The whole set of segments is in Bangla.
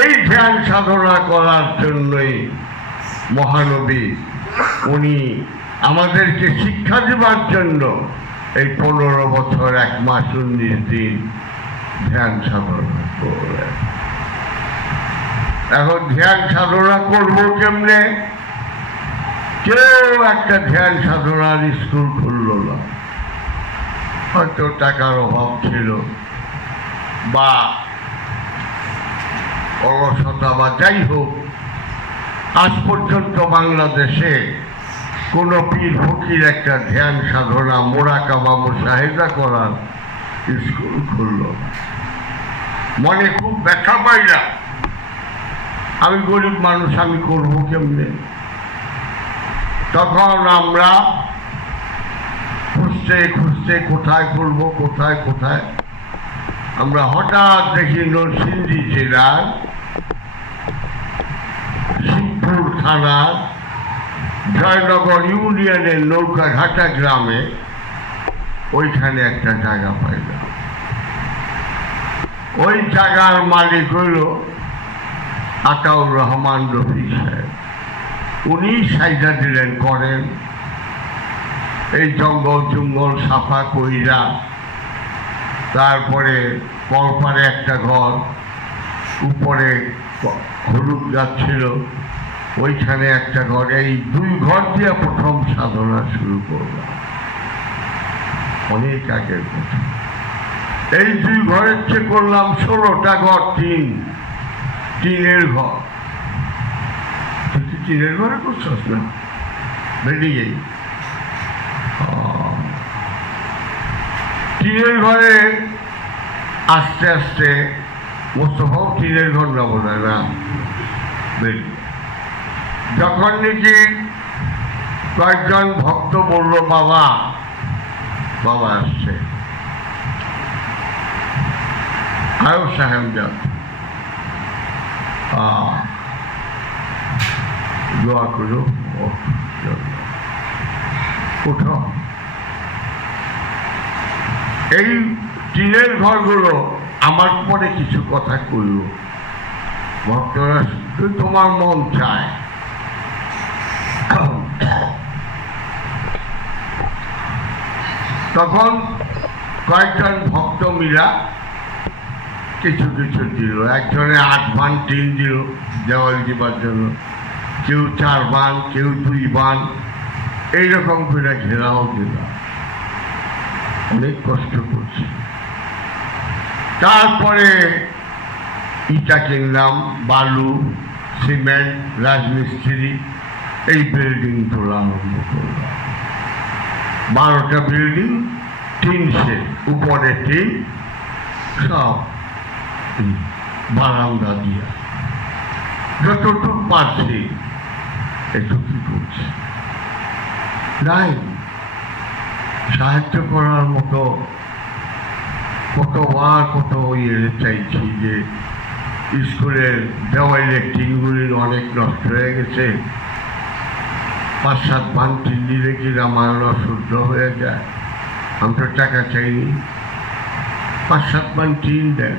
এই ধ্যান সাধনা করার জন্যই মহানবী, উনি আমাদেরকে শিক্ষা দেবার জন্য এই পনেরো বছর, এক মাস, উনিশ দিন ধ্যান সাধনা করলেন। এখন ধ্যান সাধনা করব কেমনে? কেউ একটা ধ্যান সাধনার স্কুল খুলল না। হয়তো টাকার অভাব ছিল বা অলসতা বা যাই হোক, আজ পর্যন্ত বাংলাদেশে কোনো পীর ফকির একটা ধ্যান সাধনা মোরাকাবা মুসাহেদা করার স্কুল খুলল। মনে খুব ব্যথা পাই না আমি গরিব মানুষ, আমি করব কেমনে? তখন আমরা খুঁজতে খুঁজতে কোথায় করব কোথায় কোথায়? আমরা হঠাৎ দেখি নরসিংদী জেলার থানার জয়নগর ইউনিয়নের নৌকাঘাটা গ্রামে ওইখানে একটা জায়গা পাইলাম। ওই জায়গার মালিক হইল আতাউর রহমান রফি সাহেব। উনি সাইজা দিলেন, করেন। এই জঙ্গল জঙ্গল সাফা কইরা তারপরে কলপারে একটা ঘর, উপরে হলুদ গাছ ছিল। ওইখানে একটা ঘর এই দুই ঘর দিয়ে প্রথম সাধনা শুরু করলাম। অনেক আগের কথা। এই দুই ঘরের চেয়ে করলাম ষোলোটা ঘর টিন টিনের ঘর। টিনের ঘরে করছস না বেরিয়ে টিনের ঘরে আস্তে আস্তে মোস্তফাও টিনের ঘর বলে না বেরিয়ে যখন নাকি কয়েকজন ভক্ত বলল বাবা বাবা আসছে। আয়ো সাহেব যান। আহ, দোয়া করো উঠো। এই টিনের ঘরগুলো আমার পরে কিছু কথা কইল। ভক্তরা তোমার মন চায়। তখন কয়েকজন ভক্ত মিলা কিছু কিছু দিল। একজনে আট বান টিন দিল দেওয়াল দিবার জন্য। কেউ চার বান, কেউ দুই বান, এইরকম করে ঘেরাও দিল। অনেক কষ্ট করছি। তারপরে ইটা কিনলাম, বালু, সিমেন্ট, রাজমিস্ত্রি, এই বিল্ডিং তোলা আরম্ভ করলাম। বারোটা বিল্ডিং টিন সেট উপরে টিন, সব বারান্দা দিয়া। যতটুক পারছি এটুকুই করছি? নাই। সাহায্য করার মতো কত কতবার কত ইয়ে চাইছি যে, স্কুলের দেওয়ালের টিনগুলির অনেক নষ্ট হয়ে গেছে। পাঁচ সাত পান দিলে কি রামায়ণ শুদ্ধ হয়ে যায়? আমি তো টাকা চাইনি। পাঁচ সাত পান টিন দেন।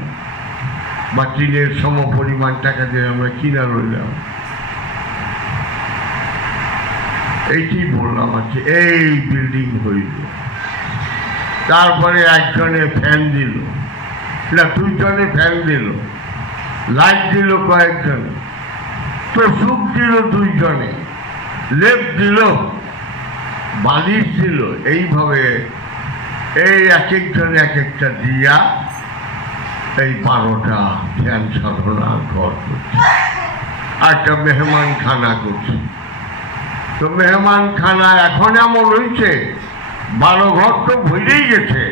বা টিনের সম পরিমাণ টাকা দিয়ে আমরা কিনা রইলাম এইটি বললাম আছে, এই বিল্ডিং হইল। তারপরে একজনে ফ্যান দিল। না, দুইজনে ফ্যান দিল। লাইট দিল কয়েকজন। তো সুখ দিল দুইজনে। লেপ দিল, বালিশ দিল। এইভাবে এই এক একজন এক একটা দিয়া এই বারোটা ধ্যান সাধনার ঘর করছে। একটা মেহমান খানা করছে। তো মেহমান খানা এখন এমন হয়েছে বারো ঘর তো ভরেই গেছে।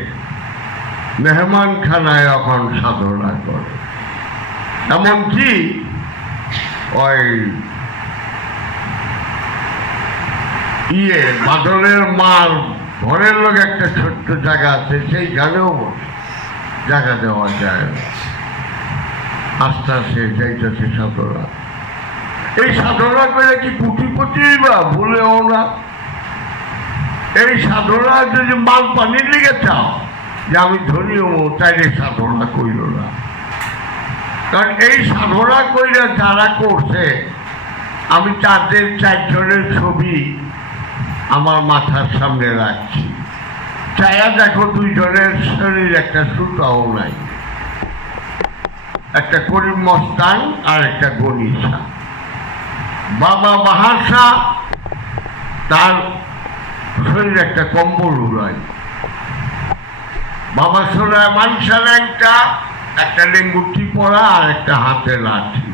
মেহমান খানায় এখন সাধনা করে। এমনকি ওই ইয়ে বাদলের মার ঘরের লোক একটা ছোট্ট জায়গা আছে সেইখানেও জায়গা দেওয়া যায়। আস্তে আস্তে যাইতেছে সাধনা এই সাধনা করে কি কুটিপতি বা ভুলেও না? এই সাধনা যদি মাল পানির লেগে চাও, যে আমি হব, তাইলে সাধনা কইল না। কারণ এই সাধনা কইরা যারা করছে, আমি তাদের চারজনের ছবি আমার মাথার সামনে রাখছি। চায়া দেখো দুইজনের শরীর একটা সুতাও নাই। একটা করিম মস্তান আর একটা গনিশা বাবা বাহাসা তার শরীর একটা কম্বল উড়ায়। বাবা সোনা মানসার একটা একটা লেঙ্গুটি পরা আর একটা হাতে লাঠি।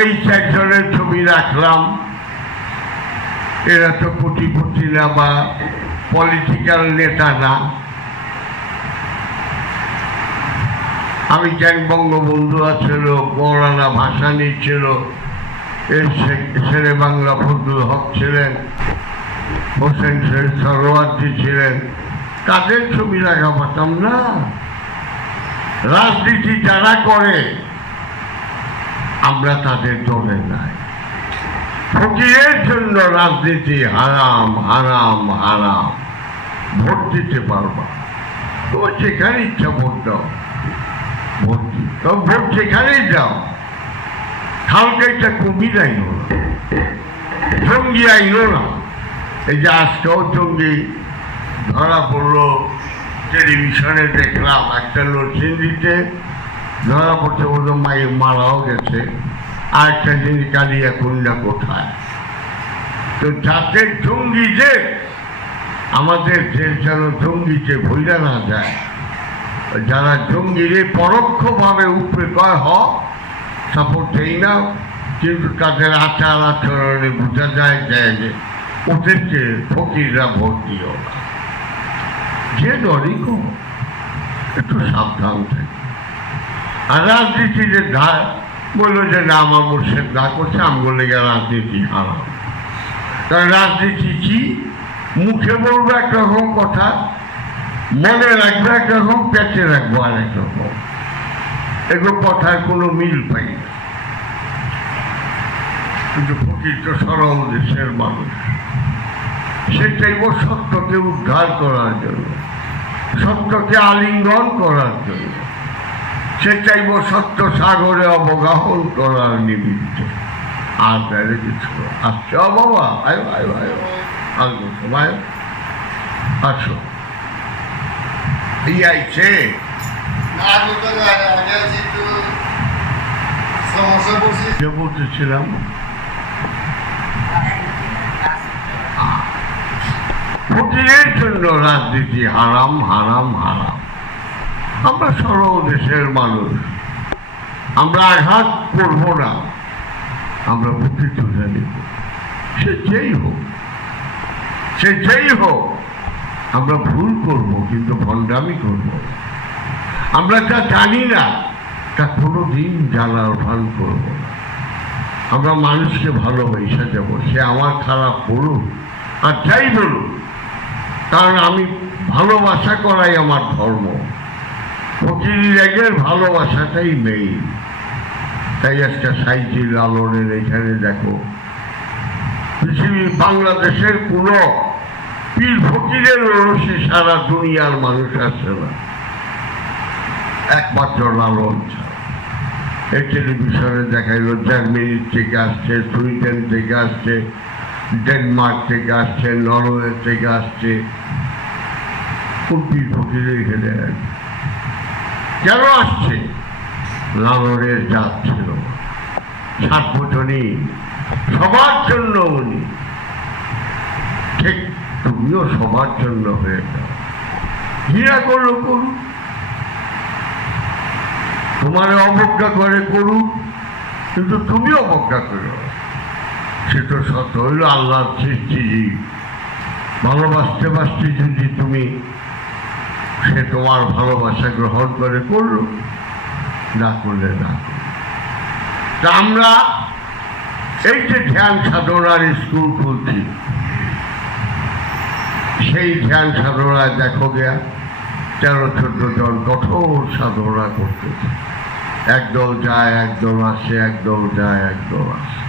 এই চারজনের ছবি রাখলাম? এরা তো কোটিপতি না বা পলিটিক্যাল নেতা না। আমি কেন বঙ্গবন্ধু ছিল মৌলানা ভাসানি ছিল, এর শেরে বাংলা ফজলুল হক ছিলেন, হোসেন শেখ সরোয়ার্দী ছিলেন। তাদের ছবি রাখা পারতাম না। রাজনীতি যারা করে, আমরা তাদের দলে নাই। জন্য রাজনীতি হারাম হারাম হারাম। ভোট দিতে পারবা। তো যেখানে ইচ্ছা ভোট দাও। ভোট তবে ভোট যেখানেই যাও কালকে একটা কমি আইন জঙ্গি আইন না। এই যে আজকেও জঙ্গি ধরা পড়ল, টেলিভিশনে দেখলাম, একটা নরসিংদীতে ধরা পড়ছে বলতো মায়ের মারাও গেছে। আর কালিয়া কন্যা কোথায়? তো জঙ্গি যে, আমাদের দেশ যেন জঙ্গিতে ভইরা না যায়। যারা জঙ্গিরে পরোক্ষভাবে উপরে কয় সাপোর্ট দেই না, কিন্তু তাদের আচার আচরণে বোঝা যায় যে ওদেরকে ফকিররা ভোট দিও না। যে দলই একটু সাবধান থাকে আর যে ধা বলল যে, না আমার মুর্শেদ না করছে। আমি বললে গিয়ে রাজনীতি, হারাম। কারণ রাজনীতি কি? মুখে বলব একরকম কথা, মনে রাখব একরকম পেটে রাখব আর একরকম এগুলো কথার কোনো মিল পাই না। কিন্তু প্রকৃত সরল দেশের মানুষ সে চাইব সত্যকে উদ্ধার করার জন্য, সত্যকে আলিঙ্গন করার জন্য। সে চাইব সত্য সাগরে অবগাহন করার নিমিত্তে। আর তাহলে কিছু না। আসছো বাবা আয়ো আয়ো আয়ো আসব সময় আসো। এই আইছে। বলতেছিলাম। জন্য রাজনীতি হারাম হারাম হারাম। আমরা সরল দেশের মানুষ। আমরা আঘাত করব না। আমরা বুদ্ধি তুলে নিব সে যেই হোক, সে যেই হোক, আমরা ভুল করব, কিন্তু ভণ্ডামি করব। আমরা যা জানি না, তা কোনো দিন জানার ভান করব না। আমরা মানুষকে ভালোবেসে যাব সে আমার খারাপ বলুক, আর যাই বলুক, কারণ আমি ভালোবাসা করাই আমার ধর্ম। ফকিরি রেগের ভালোবাসাটাই নেই তাই একটা সাইজি লালনের এখানে দেখো। পৃথিবীর বাংলাদেশের কোনো পীর ফকিরের রসে সারা দুনিয়ার মানুষ আছে না। একমাত্র লালন এই টেলিভিশনে দেখাইল জার্মানি থেকে আসছে, সুইডেন থেকে আসছে, ডেনমার্ক থেকে আসছে, নরওয়ে থেকে আসছে। কুটি ফকিরে এখানে আসছে। কেন আসছে, লালনের জাত ছিল। সাতবচনী সবার জন্য উনি। ঠিক তুমিও সবার জন্য হয়ে যাও। হীরা করল করুক। তোমার অবজ্ঞা করে, করুক। কিন্তু তুমি অবজ্ঞা করো। সে তো সত হইল আল্লাহর সৃষ্টি। ভালোবাসতে বাসতে যদি তুমি সে তোমার ভালোবাসা গ্রহণ করে করল না করলে না। তা আমরা এই যে ধ্যান সাধনার স্কুল খুলছি, সেই ধ্যান সাধনায় দেখো গিয়া তেরো চোদ্দ জন কঠোর সাধনা করতেছে একদল যায়, একদল আসে, একদল যায়, একদল আসে।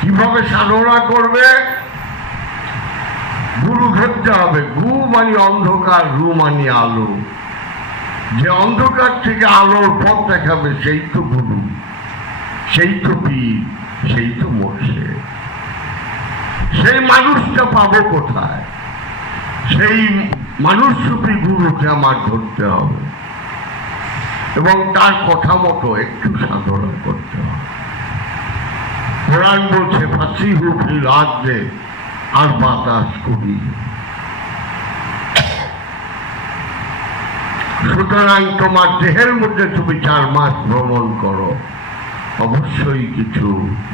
কীভাবে সাধনা করবে? গুরু ধরতে হবে গু মানে অন্ধকার রু মানে আলো। যে অন্ধকার থেকে আলোর পথ দেখাবে, সেই তো গুরু, সেই তো পীর, সেই তো মরছে সেই মানুষটা পাবো কোথায়? সেই মানুষরূপী গুরুকে আমার ধরতে হবে। এবং তার কথা মতো একটু সাধনা করতে হবে। কোরআন বলছে ফাঁসি হুফি রাজ্যে আর বাতাস করি সুতরাং তোমার দেহের মধ্যে তুমি চার মাস ভ্রমণ করো, অবশ্যই কিছু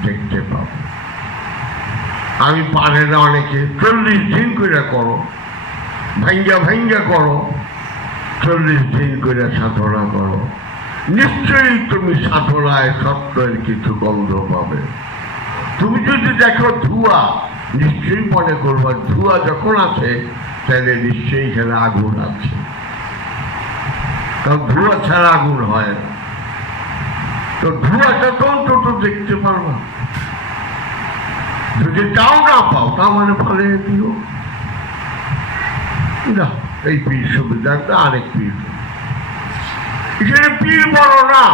দেখতে পাবো। আমি পারে না অনেকে, চল্লিশ দিন করে করো, ভাঙ্গা ভাঙ্গা করো, চল্লিশ দিন করে সাধনা করো। নিশ্চয়ই তুমি সাধনায় সত্যের কিছু গন্ধ পাবে। তুমি যদি দেখো ধোঁয়া নিশ্চয়ই মনে করবা ধোঁয়া যখন আছে তাহলে নিশ্চয়ই এখানে আগুন আছে। কারণ ধোঁয়া ছাড়া আগুন হয় না। তো ধোঁয়াটা তো অন্তত দেখতে পারবা যদি তাও না পাও তা মানে ফলে দিও না, এই পীর সুবিধা আরেক পীর। এখানে পীর বড় না,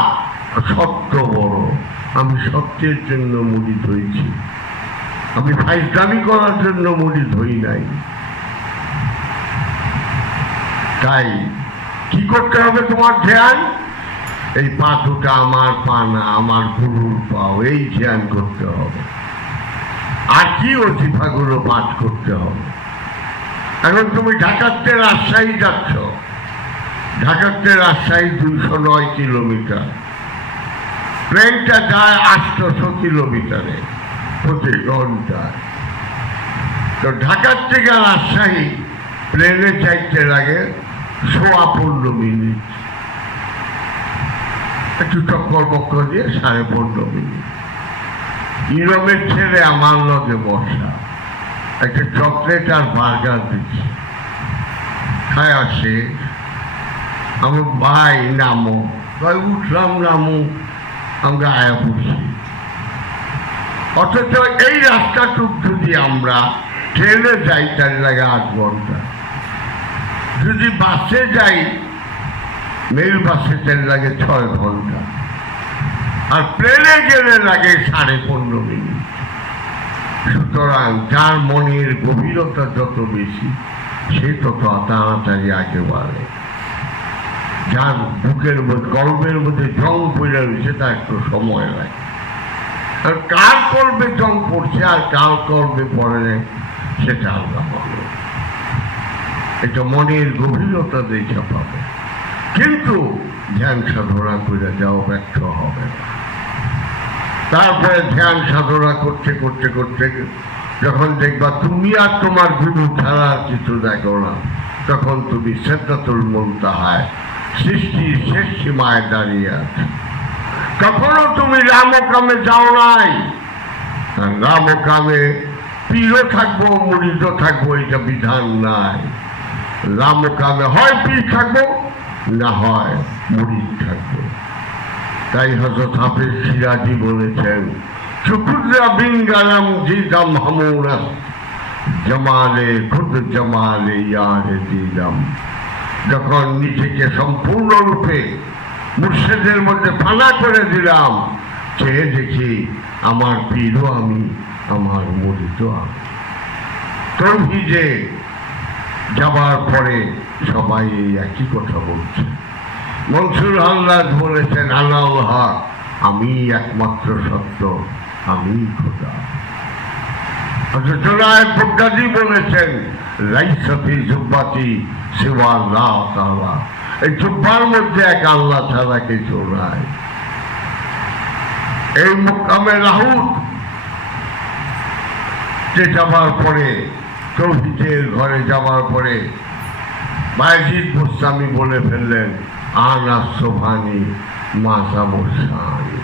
সত্য বড়। আমি সত্যের জন্য মুড়িদ হয়েছি। আমি ফাইজদামি করার জন্য মুড়িদ ধরি নাই। তাই কি করতে হবে তোমার ধ্যান? এই পা দুটা আমার পা না, আমার গুরুর পাও, এই ধ্যান করতে হবে। আর কি অজিফাগুলো পাঠ করতে হবে? এখন তুমি ঢাকাতে রাজশাহী যাচ্ছ। ঢাকাতে রাজশাহী দুইশো নয় কিলোমিটার। ট্রেনটা যায় আটশোশো কিলোমিটারে। প্রতি ঘন্টায় তো ঢাকার থেকে রাজশাহী প্লেনে চাইতে লাগে, সোয়া পনেরো মিনিট। একটু চক্কর বক্কর দিয়ে সাড়ে পনেরো মিনিট। ইরমের ছেলে আমার লগে বসা। একটা চকলেট আর বার্গার দিচ্ছে। খায় আসে। আমার ভাই নামো। ভাই উঠলাম নামো। আমরা আয়া পড়ছি। অথচ এই রাস্তাটুক যদি আমরা ট্রেনে যাই তার লাগে আট ঘণ্টা। যদি বাসে যাই মেল বাসে তার লাগে ছয় ঘণ্টা। আর প্লেনে গেলে লাগে সাড়ে পনেরো মিনিট। সুতরাং যার মনের গভীরতা যত বেশি, সে তত তাড়াতাড়ি আগে বাড়ে। যার বুকের মধ্যে, গল্পের মধ্যে জং পড়ে রয়েছে, তার একটু সময় লাগে। কার করবে জং পড়ছে আর কার করবে পড়ে নেই সেটা আলাদা হবে। এটা মনের গভীরতা দেখে পাবে কিন্তু ধ্যান সাধনা করে যাও, ব্যর্থ হবে না। তারপরে ধ্যান সাধনা করতে করতে করতে যখন দেখবা তুমি আর তোমার গুরু ছাড়া আর কিছু দেখো না, তখন তুমি শ্রদ্ধাতুল মন্তাহায়, সৃষ্টির শেষ সীমায় দাঁড়িয়ে আছে। কখনো তুমি রামকামে যাও নাই। রামকামে পীরও থাকব মুড়িদ থাকব এটা বিধান নাই। রামকামে হয় পীর থাকব, না হয় মুড়িদ থাকব। তাই হজরত হাফিজ সিরাজি বলেছেন শুকুরা বিঙ্গারাম জিদাম হামুরাস জমালে খুদ জমালে ইয়ারে দিলাম। যখন নিজেকে সম্পূর্ণরূপে মুর্শিদের মধ্যে ফানা করে দিলাম। চেয়ে দেখি আমার পীরও আমি, আমার মরিত আমি। তৌহিদে যাবার পরে সবাই এই একই কথা বলছে। মনসুর হাল্লাদ বলেছেন, আল্লাহ আমি একমাত্র সত্য, আমি খোদা। বলেছেন লাইসাফি জুব্বাতি সিওয়া আল্লাহ তাআলা। এই জুব্বার মধ্যে এক আল্লাহ ছাড়া কিছু নাই। এই মুকামে রাহুল যে যাবার পরে, তৌহিদের ঘরে যাবার পরে বায়জিৎ গোস্বামী বলে ফেললেন, আনা শোভানি মাসা মোসানি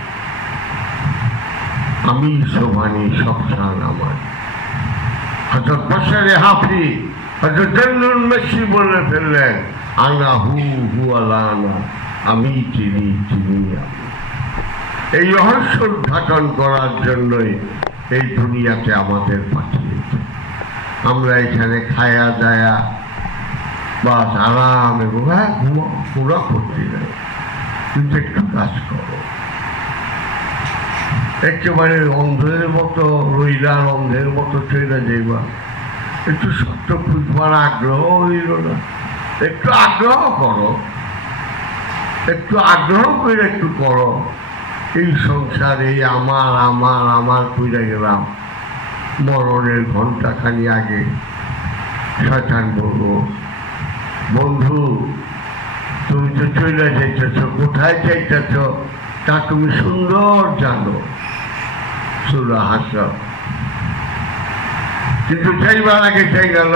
আমি শোভানি সব শান আমার। হজরত বসরে হাফি হজরত জন্নুল মেসি বলে ফেললেন আনা হু হু আলানা আমি চিনি চিনি এই রহস্য উদ্ঘাটন করার জন্যই এই দুনিয়াতে আমাদের পাঠিয়েছে। আমরা এখানে খায়া দায়া বাস আরামে গো, হ্যাঁ ঘুমা পুরা করতে নেই কিন্তু একটু কাজ করো। একেবারে অন্ধের মতো রইলার অন্ধের মতো চলে যাইবা। একটু সত্য খুঁজবার আগ্রহ হইল না। একটু আগ্রহ করো। একটু আগ্রহ করে একটু করো। এই সংসারে আমার আমার আমার কইরা গেলাম। মরণের ঘণ্টা খানি আগে শয়তান বলব, বন্ধু, তুমি তো চলে যাইতেছ, কোথায় যাইতেছ তা তুমি সুন্দর জানো। সুরা হাস কিন্তু চাইবার আগে চাই গেল,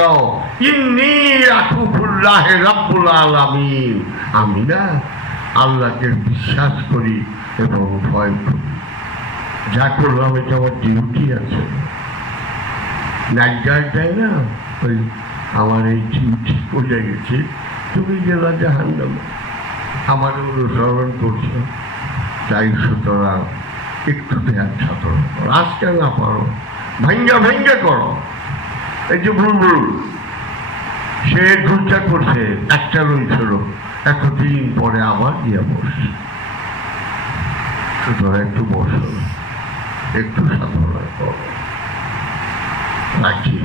ইন্নি আকুফুল্লাহ রব্বুল আলামিন। আমি না আল্লাহকে বিশ্বাস করি এবং ভয় করি। যা করলাম, এটা আমার ডিউটি আছে। নাইট গার্ড না? ওই আমার এই ডিউটি করে গেছে, তুমি গেলা জাহান আমার অনুসরণ করছ। তাই সুতরাং একটু সাধন করো, আজকে না পারো, ভাঙ্গা ভেঙ্গে করো। এই যে বুলবুল সে ঘুরটা করছে, একটা রয়েছিল এতদিন পরে আবার গিয়ে বস সুতরাং একটু বস, একটু সাধনা করো রাখি